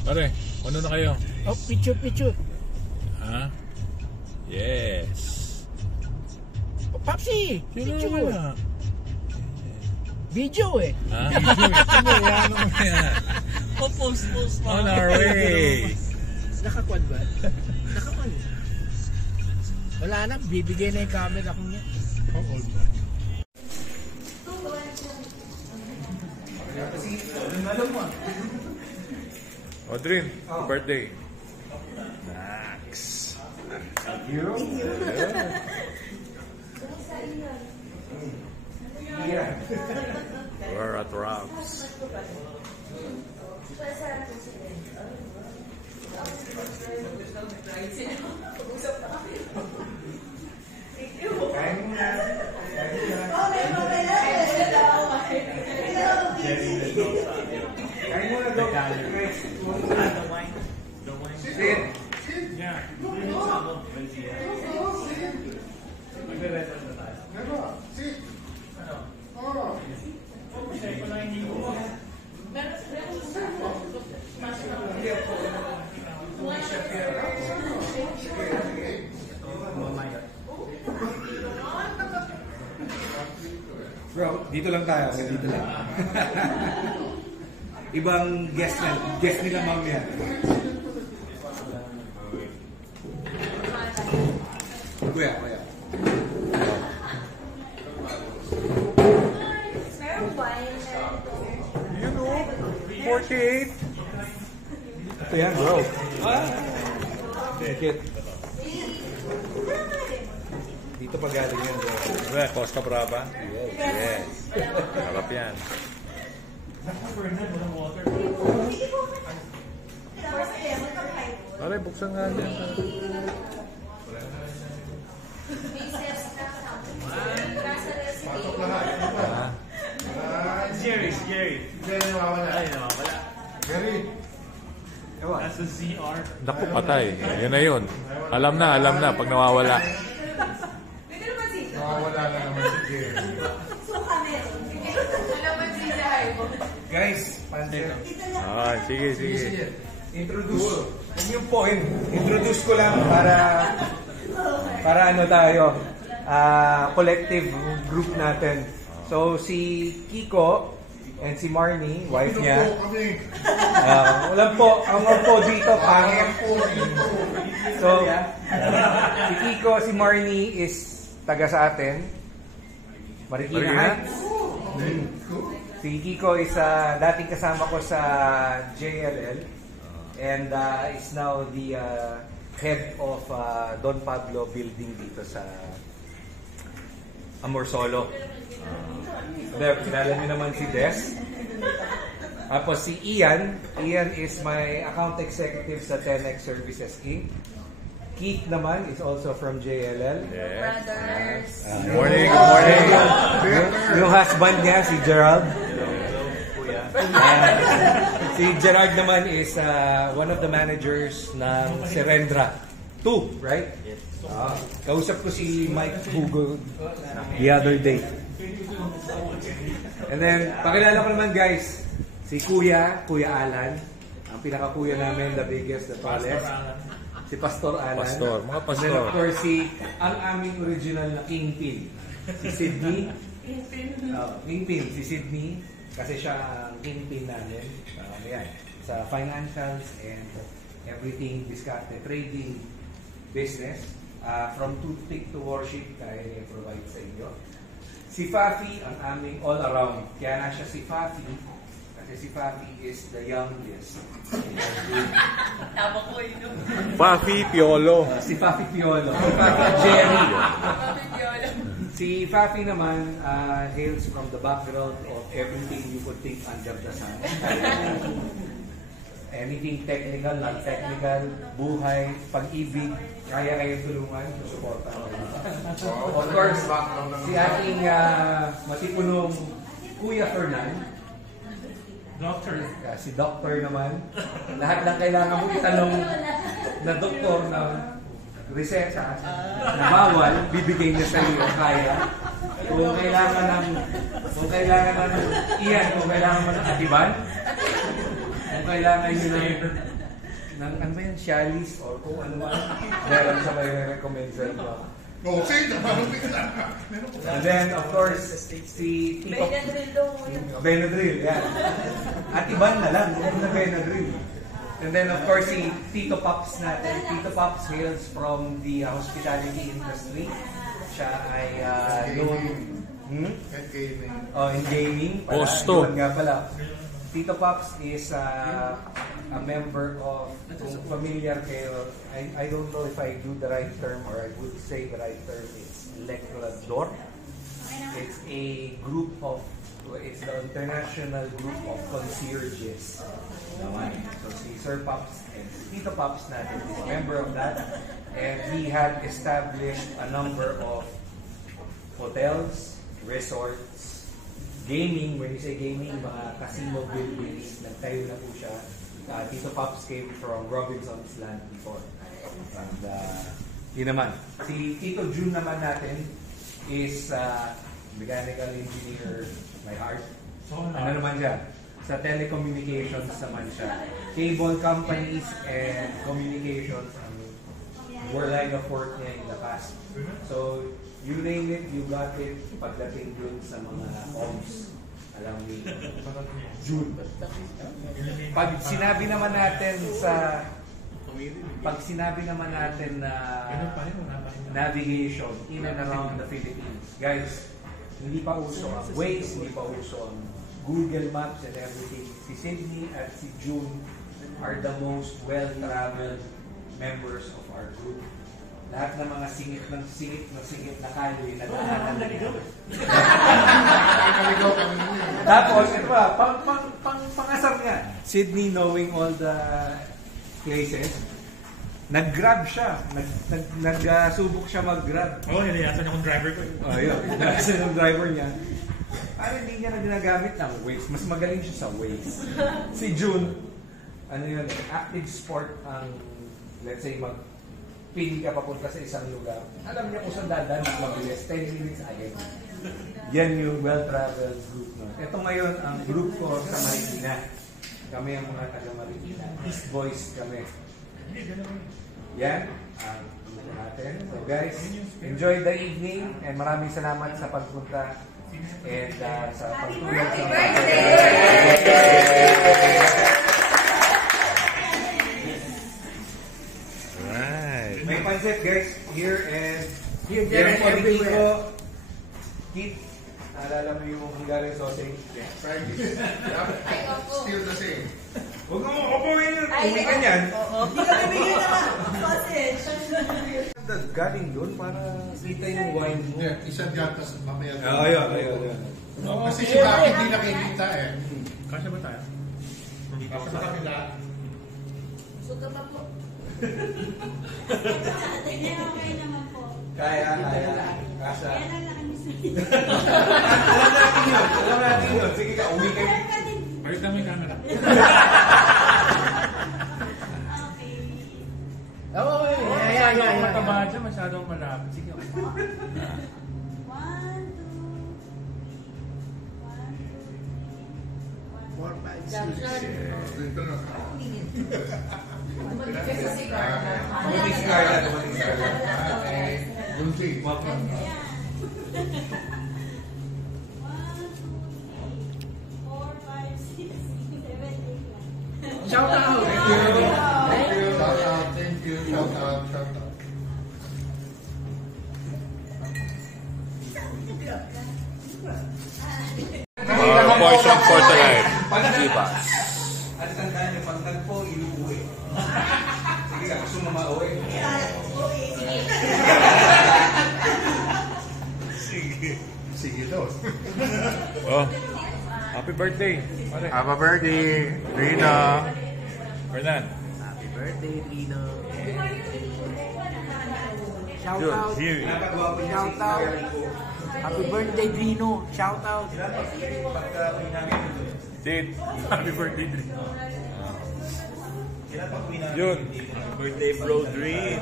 pare, ano na kayo? Oh, picture. Ha? Yes. Oh, Papsi, picture. Na. Video eh. Ha? Ano yan? Post. On our way. Nakakuan ba? Nakakuan. Wala na, bibigay na yung camera ko niya. Oo. Audrey, happy birthday. Nice. Thank you. Yeah. We're at Rob's. Bro, dito lang tayo. Dito lang. Ibang guest nila mamaya. Kuya. You know, 48. Ito yan, bro. Tikit. Dito pa galing yan, bro. Costa Brava? Yes. Sarap yan. Pare, buksan nga dyan. Jerry. Ay, nawawala. Gary. Nasa CR. Naku, patay. Yan na yun. Alam na pag nawawala. Nawawala na naman si Gary. Guys, pansin. Sige. Introduce. Huwag yung point. Introduce ko lang para ano tayo. Collective group natin. So, si Kiko and si Marnie, wife niya. Walang po. Ang po dito, pangit. So, si Kiko, si Marnie is taga sa atin. Marikina Heights. Si Kiko is dating kasama ko sa JLL and is now the head of Don Pablo building dito sa Amorsolo. Kilala niyo naman si Des. Tapos si Ian is my account executive sa 10X Services Inc. Keith naman is also from JLL. Brothers. Good Morning. Yung husband niya, si Gerald. Si Gerard naman is one of the managers ng Serendra 2, right? Yes. Kausap ko si Mike Hugo the other day. And then, pakilala ko naman guys, si Kuya Alan. Ang pinaka-kuya namin, the biggest, the tallest. Si Pastor Alan. Mga pastor. And then of course, ang aming original na Kingpin. Si Sydney. Kingpin, si Sydney. Kasi siya ang Kingpin namin. Yan. Sa financials and everything, discarte, trading, business. From toothpick to worship, kaya i-provide sa inyo. Si Fafi, ang aming all-around. Kaya na siya si Fafi. Kasi si Fafi is the youngest. Tama ko yun. Pafi Piolo. Si Fafi Piolo. Si Fafi Jerry. Si Fafi naman hails from the background of everything you could think under the sun. Anything technical, non-technical, buhay, pag-ibig, kaya kayo tulungan, susuporta. Of course, si ating matipunong Kuya Fernan, Doctor. si Doctor naman, lahat ng kailangan mo itanong na doktor na reseta na bawal, bibigay niya sa iyo kaya. Kung kailangan ng iyan, kung kailangan mo ng atiban, kung kailangan nyo ng ano ba yun, Cialis or kung ano ba, meron sa may recommend sa inyo. And then, of course, si Tito... Benadryl, yan. At iban na lang, huwag na Benadryl. And then, of course, si Tito Pops natin. Tito Pops hails from the hospitality industry. Siya ay known in gaming. Posto. Yun nga pala. Tito Pops is a member of, kung familiar kayo, I don't know if I do the right term or I would say the right term, it's Lecrador. It's a group of, it's the international group of concierges. So si Sir Pops and si Tito Pops natin is a member of that. And he had established a number of hotels, resorts, gaming. When you say gaming, mga casino buildings, nagtayo na po siya. Tito Pops came from Robinson's Land before. And yun naman. Si Tito Jun naman natin is mechanical engineer by heart. Ano naman siya? Sa telecommunications naman siya. Cable companies and communications were line of work niya in the past. So, you name it, you got it pagdating dun sa mga OMS. Alam ni June. Pag sinabi naman natin na navigation in and around the Philippines, guys, hindi pa uso ang Waze, hindi pa uso ang Google Maps and everything. Si Sydney at si June are the most well-traveled members of our group. Lahat ng mga singit na kalye na daanan na nila. Tapos, ito pa, pangasar niya. Sydney, knowing all the places, nag-grab siya. Nag-subok siya mag-grab. Oo, niliyasan akong driver ko. Oh, yun. Niliyasan yung driver niya. Parang hindi niya na ginagamit ng Waze. Mas magaling siya sa Waze. Si June, ano yun, active sport ang, let's say, pili ka papunta sa isang lugar. Alam niya kung saan dadaan, mabilis, 10 minutes ahead. Yan yung well-traveled group. No? Ito ngayon, ang group ko sa Marikina. Kami ang mga taga Marikina. East Boys kami. Yan, ang group natin. So guys, enjoy the evening and maraming salamat sa pagpunta and sa pagtulog sa may pansit guys, here and here po ni Kiko. Kit, naalala mo yung Hungarian sausage? Practice. Still the same. Huwag mo kukuhin yun. Uwi ka niyan. Hindi ka bibigyan ng sausage. Galing doon para kita yung wine mo. Yeah, isang gatas mamaya. Ayun. Kasi si Maki hindi nakikita eh. Kasya ba tayo? Kasi sa kanila. Suka pa po. Tingnan okay naman po. Kaya. Kasa. Kaya lang kami sa Alam natin yun. Sige ka, uwi kayo. Balik na may camera. Oo, yan. Mataba dyan, masyadong malapit. Sige, okay. 1, 2, 1, 2, 4, 5, 6. Dito na. Uwi si Carla. Bunti. Welcome. 1, 2, 4, 5, 6, 7, 8. Shout out! Thank you. Shout out. Poison for the life. Ibas. At tandaan niyo, pag nagpo, inuuwi. Sige ka, gusto mo mauwi? Sige to. Oh. Happy birthday. Pare. Happy birthday, Rina. Fernan. Happy birthday, Rino. Shout Jun, out. here. Napagwapo niya Shout out. Happy birthday, Rino. Shout out. Date. Happy birthday. Jun. Birthday bro dream.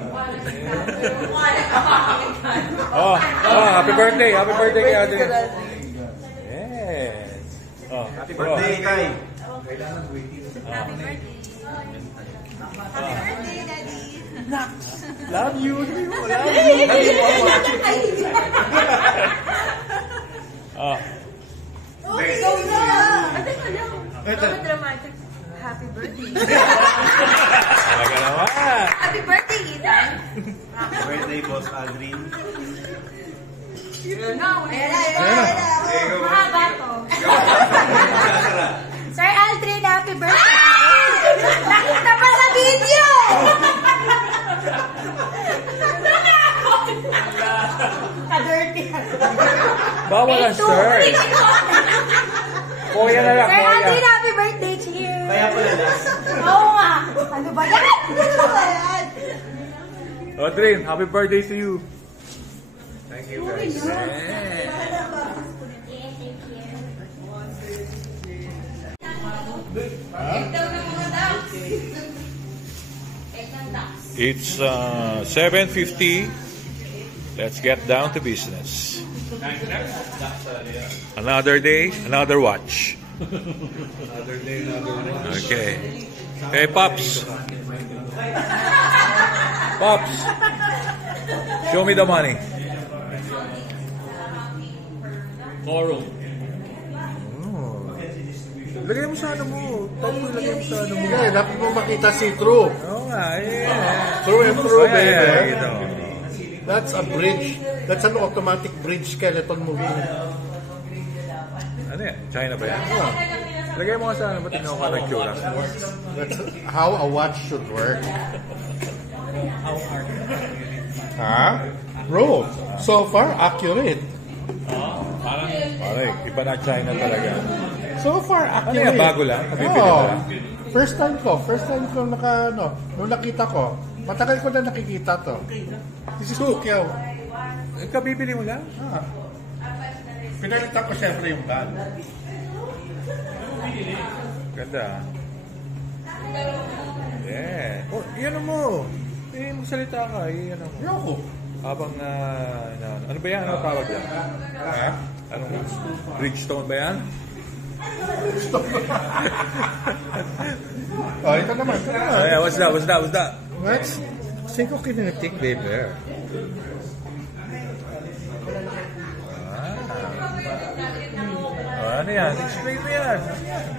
Oh, happy birthday. Happy birthday kay ate. Yes. Oh, Happy birthday, Kai. Kailangan waiting Happy birthday. Happy birthday, Daddy. Love you. Ah, Okay, go na. Ito dramatic. Happy birthday. talaga naman. Happy birthday, Ethan. Birthday, Boss Aldrin. Mahaba to. Sir Aldrin, happy birthday. Nakita pa sa video. Ka-dirty. Bawal ang sir. Kuya na lang, Sir kuya. Aldrin, happy birthday. Cheers. Kaya pala last. Oo nga. Ano ba yan? Ano ba yan? Audrey, happy birthday to you. Thank you guys. It's 7:50. Let's get down to business. Another day, another watch. Another day, another one. Okay. Hey, Pops. Pops. Show me the money. Coral. Lagay mo sa ano mo. Lagay mo sa ano mo. Yeah, dapat mo makita si True. Oo nga, yeah. True and true, Yeah, baby. ito. That's a bridge. That's an automatic bridge skeleton movie. Ano yan? China ba yan? Lagay mo nga sa ano. Ba't tingnan ko ka nag-tsura? That's how a watch should work. Ha? Bro, so far accurate. Pare, iba na China talaga. So far Ano accurate. yan? Bago lang? Kabibili Oo. mo lang? First time ko nung nakita ko. Matagal ko na nakikita to. This is Tokyo. Kabibili mo lang? Ah. Pinalitan ko siyempre yung bag. Ganda. Yeah. Oh, iyan mo. Magsalita ka. Iyan mo. Yoko. Habang, ano ba yan? Ano tawag yan? Ha? Anong Bridgestone ba yan? Oh, ito naman. Oh, yeah, what's that? Let's Seiko Kinetic baby. Ano yan? Explain mo yan.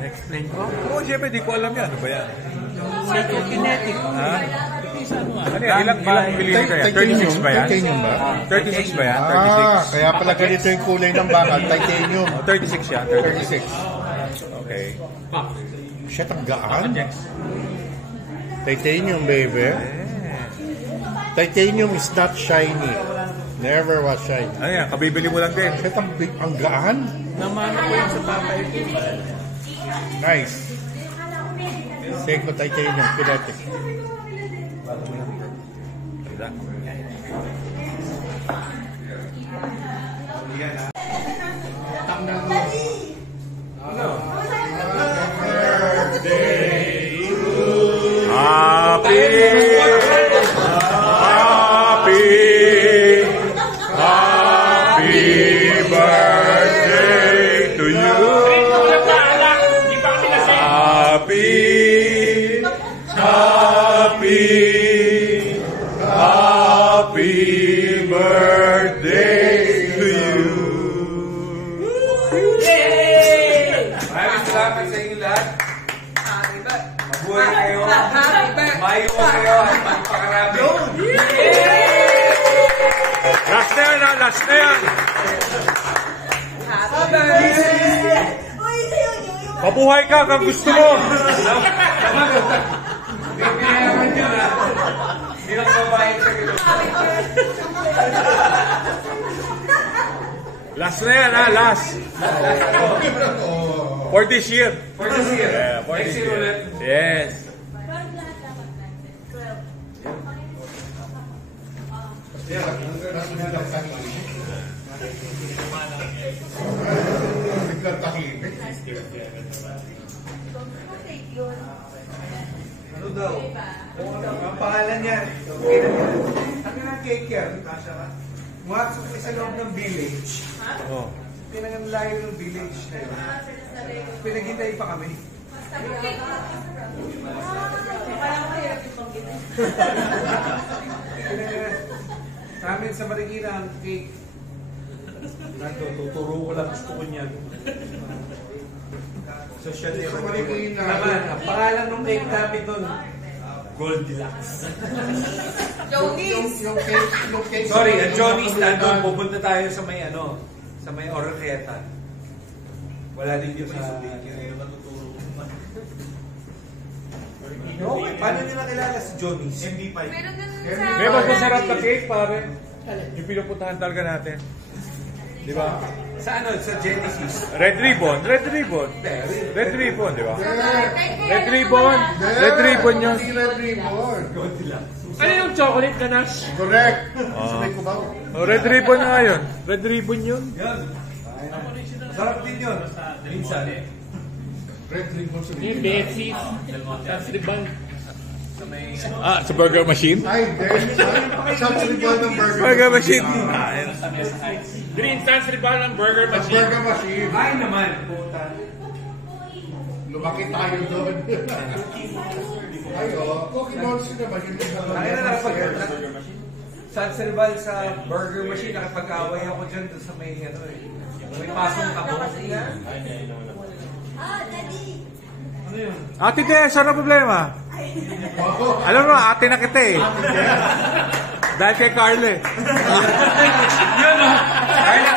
Explain ko. Oo, syempre, di ko alam yan. Ano ba yan? Seiko Kinetic. Ha? Ano yan? Ilang millimeter yan? 36 ba yan? Titanium ba? 36 ba yan? Kaya pala ganito yung kulay ng bakal. Titanium. 36 yan? 36. Okay. Shit, ang gaan. Titanium, baby. Titanium is not shiny. Never was shiny. Ano yan? Kabibili mo lang din. Shit, ang gaan. Namana ko yung sa papay ko. Nice. Seiko Titanium Kinetic. Ganda. Happy birthday to you. Happy birthday to you. Maraming salamat sa inyo lahat. Mabuhay kayo. Mayo kayo at magpakarami. Last na yan, ha? Last na yan. Mabuhay ka kung gusto mo. Bibinayaman nyo na. Hindi lang babae sa gito. Last na yan, ha? Last. For this year. For this year. Yeah, for Next this year ulit. Yes. Ano daw? Ang pangalan niya. Okay na yan. Ano ng cake yan? Pumasok ko sa loob ng village. Oh. Pinanganlayo ng village na yun. Pinaghintay pa kami. Sa amin sa Marikina, ang cake. Nando, tuturo ko lang gusto ko niyan. Social Sa Marikina. Naman, ang pangalan ng cake namin doon, Goldilocks. Yung cake. Sorry, ang Johnny's nandun, pupunta tayo sa may sa may Oroqueta. Wala din yun sa... Okay, paano nyo nakilala si Johnny's? MD5. Meron dun May mas masarap na cake, pare. Yung pinupuntahan talaga natin. Di ba? Sa Sa Genesis. Red Ribbon. Red Ribbon. Red Ribbon, di ba? Red Ribbon. Red Ribbon yun. Si Red Ribbon. Goldilocks. Ano yung chocolate ganache? Correct. Sa may kubaw. Oh, Red Ribbon nga yun. Red Ribbon yun. Yan. Sarap din yun. Minsan. Red Ribbon sa Yung Betsy's. Sans Ribbon. Ah, sa burger machine? Ay, there's Sans Ribbon ng burger. Burger machine. Green Sans Ribbon ng Burger Ang Machine. burger machine. Ay naman, puta. Lumaki tayo doon. Ay, Cookie Monster naman. Yun yung Nakita na kapag San Serval sa burger machine, nakapag-away ako dyan doon sa may may pasong tabo. Ano yun? Ate Tess, ano problema? Alam mo, ate na kita eh. Dahil kay Carly. Yun o! Kaya.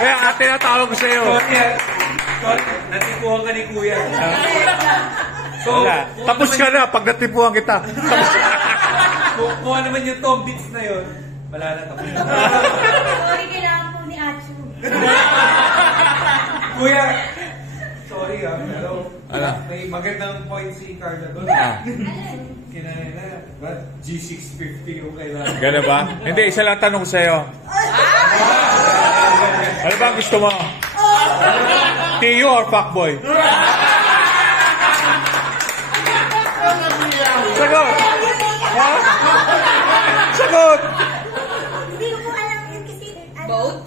Kaya ate na tawag ko sa'yo. Sorry, natipuhan ka ni Kuya. So, Wala. Tapos ka na pag natipuhan kita. kung ano naman yung Tom Beats na yun, wala na tapos. Sorry, kailangan po ni Achu. Kuya, sorry pero Ano? may magandang point si Carla doon. Ah. Kinaina, but G650 yung kailangan. Gano'n ba? Hindi, isa lang tanong ko sa'yo. Ano ba ang gusto mo? Tiyo or fuckboy? Sagot! Ha? Sagot! Hindi ko po alam yun kasi... Both?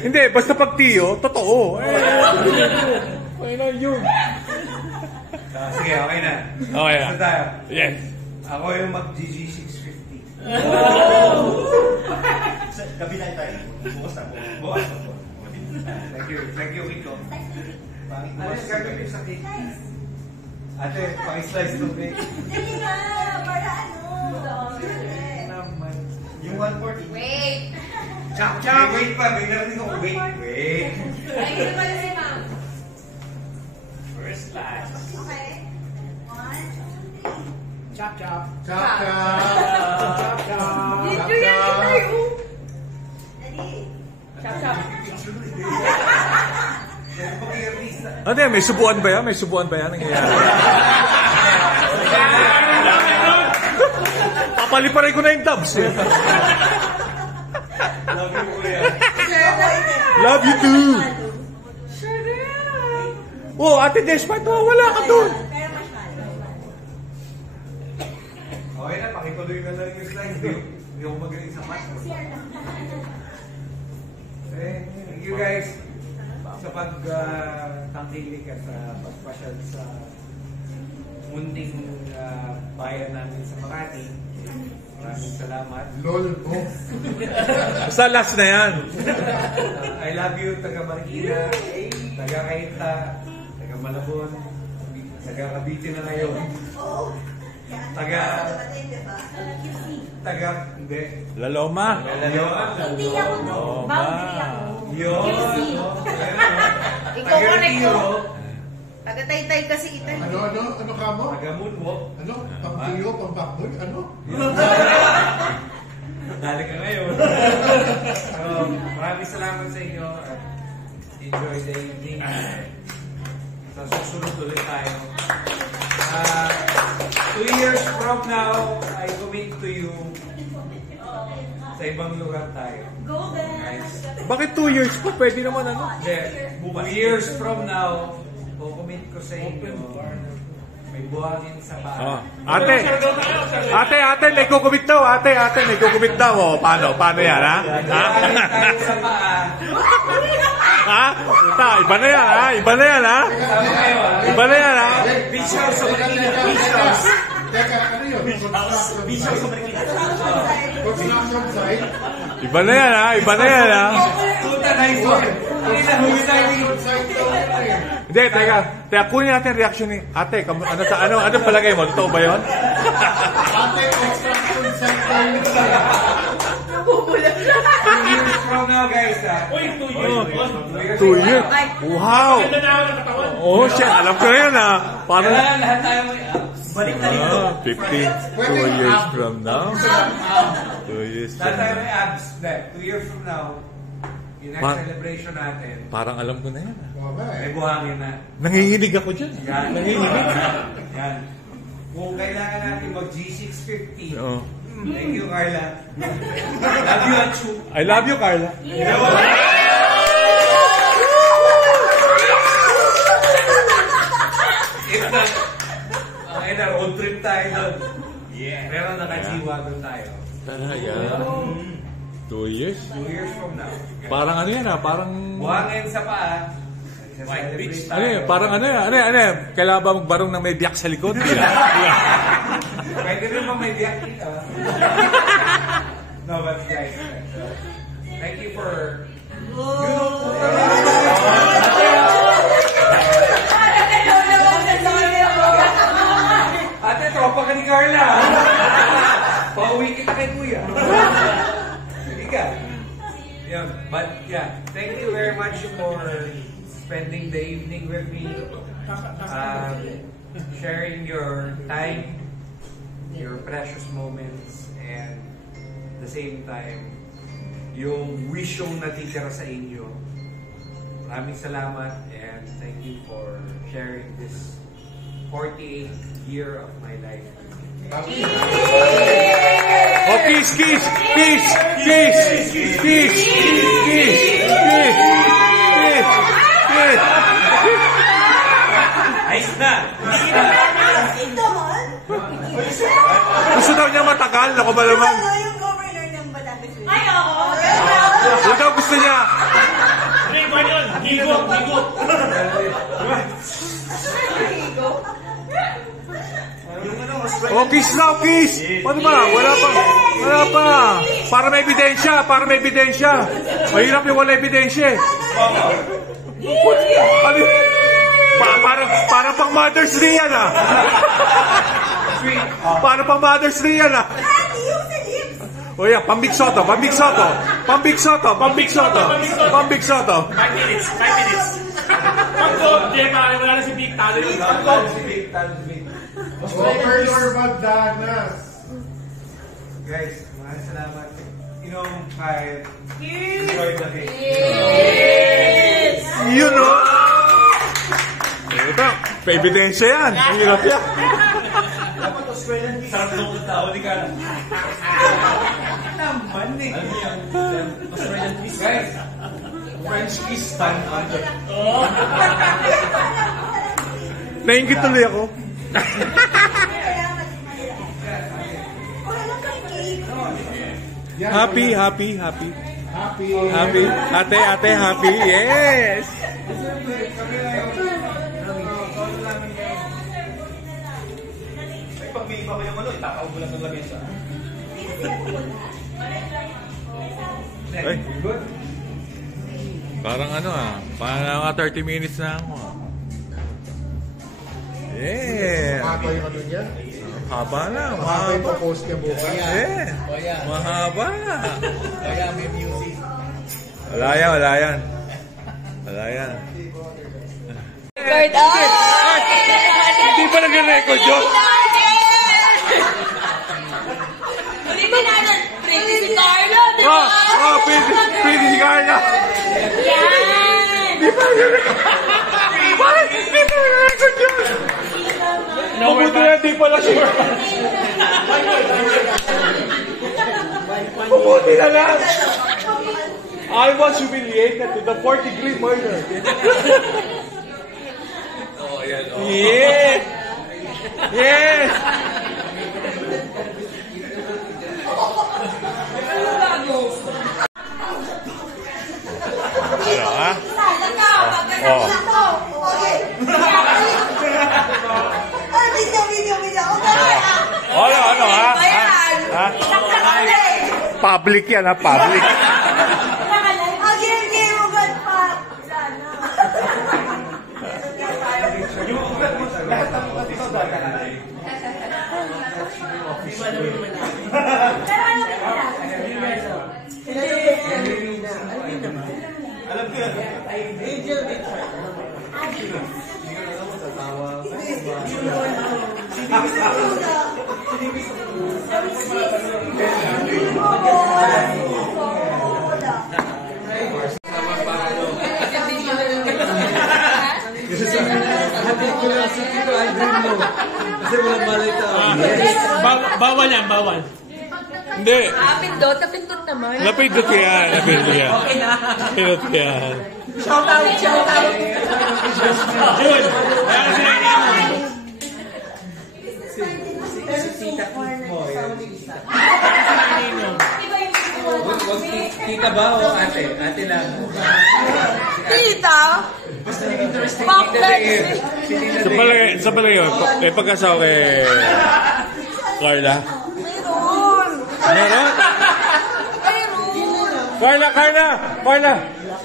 Hindi, basta pag tiyo, totoo. Ano yun? Sige, okay na. Okay na. Basta tayo. Yes. Ako yung mag-GG650. Kabila tayo. Bukas ako. Bukas ako. Thank you, Kiko. Pangit mo sa gagawin sa cake. Ate, pang-slice ng cake. Dali nga, para ano? Naman. Yung 140. Wait! Chop! Wait pa, may narinig ako. Wait. Ay, ito pala si ma'am. First slice. Okay. 1, 2, 3. Chop, chop. Chop, chop. Dito yan, ito yung... Dali. Chop, chop. Ano yan? May subuan ba yan? May subuan ba yan? Nangyayari? Papaliparin ko na yung dubs eh. Love you, Kuya. Love you too. Sure, girl. Oh, Ate Des, ba't wala ka doon? Pero marshmallow. Okay na, pakituloy na lang yung slides. Hindi ako magaling sa math. Thank you guys sa pagtangkilik at sa pagpasyal sa munting bayan namin sa Makati. Maraming salamat. LOL mo. Basta last na yan. I love you, taga Marikina, taga Cainta, taga Malabon, taga Cavite na ngayon. Hindi. Laloma. Hindi ako to. Boundary ako. Yun. I-connect ko. Taga-taytay kasi ito. Ano ka mo? Taga Moonwalk. Ano? Pang-tiyo, pang-backboy? Ano? Dali ka ngayon. Maraming salamat sa inyo. Enjoy the evening. Sa susunod ulit tayo. 2 years from now, I commit to you sa ibang lugar tayo. Go, guys. Bakit 2 years pa? Pwede naman ano? Hindi, 2 years from now, commit ko sa inyo. May may buhangin sa paa. Oh. Ate, may kukubit daw. Ate, may kukubit daw. Oh, paano yan, ha? Tayo sa paa. Ha? Ito, iba na yan, ha? Iba na yan, ha? Iba na yan, ha? Beach house sa Marikina. Beach house. Teka, ano yun? Beach house sa Marikina. Construction site? Iba na yan, ha? Iba na yan, ha? Puta na ito. Hindi na humisayin. Hindi, teka, kunin natin reaction ni ate. Ano palagay mo? Totoo ba yun? Ate, construction site tayo. Nabubula. 2 years from now, guys, ha? 2 years. Wow! Oh, shit. Alam ko na yan, ha? Parang, Kailangan lahat tayo may Balik na dito. 2 years from now. 2 years Lahat from tayo now. may abs. 2 years from now, yung next celebration natin, Parang alam ko na yan, ha? may buhangin na. Nanginginig ako dyan. Yan. Nanginginig. Yan. Kung kailangan natin mag G650, Oo. thank you, Carla. Love you, Achu. I love you, Carla. If not, okay na, road trip tayo doon. Pero naka-G-Wagon tayo. Talaga. 2 years? 2 years from now. Parang ano yan, ha? Parang... Buhangin sa paa. White Beach Ano yan? Parang ano yan? Ano yan? Kailangan ba magbarong ng may biyak sa likod? Pwede rin ba may biyak dito? No, but guys, thank you for... Ate, tropa ka ni Carla. Pauwi kita kay Kuya. Sige ka. Yeah, but yeah, thank you very much for spending the evening with me. Sharing your time, your precious moments, and at the same time, yung wish yung natitira sa inyo. Maraming salamat and thank you for sharing this 48th year of my life. Oh, kiss, kiss, kiss, kiss, kiss, kiss, kiss, kiss, kiss. Ayos na! Gusto daw niya matagal, ako ba naman? Yung governor ng Batangas. Ay, oo. Ano daw gusto niya? Oh, kiss now, kiss! Ano ba? Wala pa. Para may ebidensya, Mahirap yung wala ebidensya. Ano? Para pang Mother's Day yan, ah. Para pang Mother's Day yan, ah. O yan, Pambig Soto. 5 minutes. Wala na si Vic, talo yun. Over your Badanas. Guys, maraming salamat. Kahit enjoy the day. You know? Ito, pa ebidensya yan. Hirap yan. Sarap nung tao ni Carla. Naman eh. Australian twist. Guys, French kiss stand on the... Naingit tuloy ako. Happy. Happy. Ate, happy. Yes. Ay, pag may iba ko yung itatawag ko lang ng lamesa. Ay. Parang parang 30 minutes na ako. Yeah. Mahaba yung ano niya. Haba na. Mahaba yung post niya bukas. Yeah. Mahaba na. Kaya may music. Wala yan. Record up! Hindi pa nag-record yun. Ulitin natin. Pretty si Carlo, di ba? Pwede si Carla. Yan! Hindi pa nag-record. Bakit? Hindi pa nag-record yun. Mabuti na, di pala sure. Mabuti na lang. I was humiliated to the 4th-degree murder. Oh, yan. Yeah. Yes! Ano, ha? Oh. Ano, ha? Ha? Public yan, ha? Public. Bawal yan, bawal. Hindi. Napindot naman. Napindot ko yan. Napindot yan. Napindot ko yan. Shout out. Yun. Kaya kasi Tita ba o ate? Ate lang. Tita? Bakit? Sa palagay yun, pagkasawa kay Carla. Mayroon. Meron? Carla!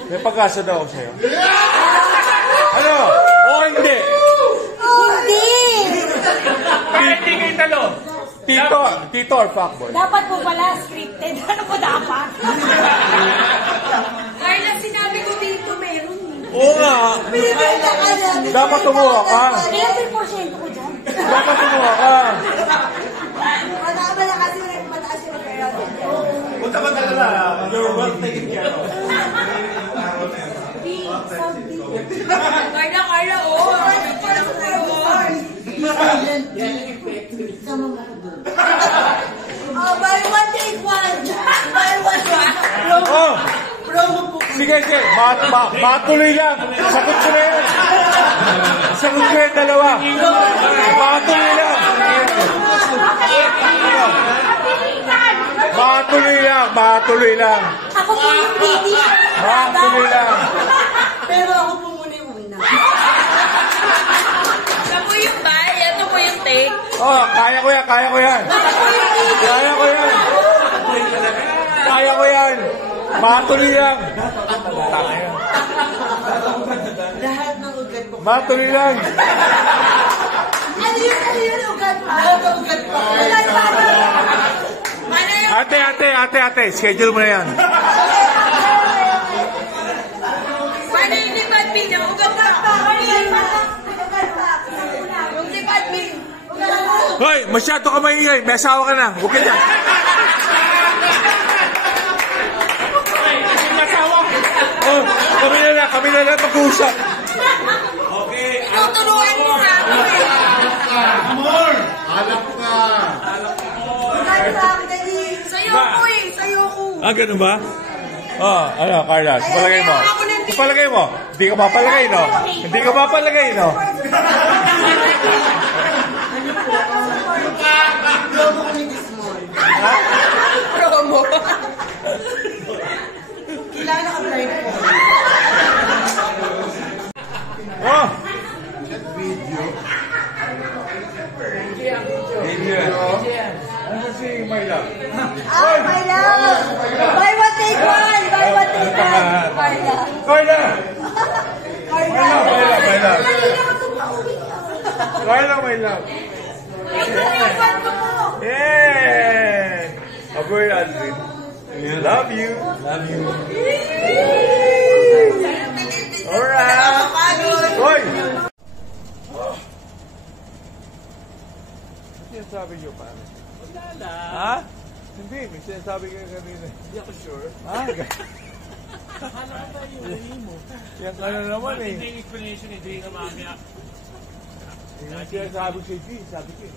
May pag-asa daw ako sa'yo. Ano? O hindi? Hindi! hindi kayo talo. Tito or fuckboy? Dapat po pala scripted. Ano po dapat? Carla, sinabi ko dito meron. Oo nga. Pinipita ka na. Dapat tumuha ka. Ilan yung porsyento ko dyan? Dapat tumuha ka. Matama na kasi mataas yung pera. Punta ba talaga? You're well taken care of. Carla, oh. Buy one, take one. Buy one, take one. Oh! Sige. Matuloy lang. Sagot ko na yan. Sagot ko yan dalawa. Matuloy lang. Matuloy lang. Ako po yung baby. Matuloy lang. Pero ako po muna yung una. Ito po yung buy, ito po yung take. Oh, kaya ko yan. Ako po yung baby. Kaya ko yan. Matuloy lang. Matuloy lang. Ano yun, ugat pa? Ugat pa. Ugat pa. Ate. Schedule mo na yan. Paano yung lipad pin niya? Ugat pa. Yung lipad pin. Hoy, masyado ka maingay. May asawa ka na. Huwag ka dyan. Oh, kami na lang mag-uusap. Tuturuan mo nga. Sa'yo ko. Ah, ganun ba? Oh, ano, Carla, sa palagay mo. Hindi ka mapalagay, no? Promo. Oh! Ano si My Love? Ah, my love. Buy one, take one. Carla! Carla, My Love. Yeah! Aboy, Aldrin. Love you. Alright. Hoy! Ano sinasabi niyo, pare? Wala. Ha? Hindi, may sinasabi kayo kanina. Hindi ako sure. Ha? Akala ko ba yung huli mo? Yan ka na naman eh. Hindi yung explanation ni Dre na mamaya. Yung sinasabi si G, sabi ko eh.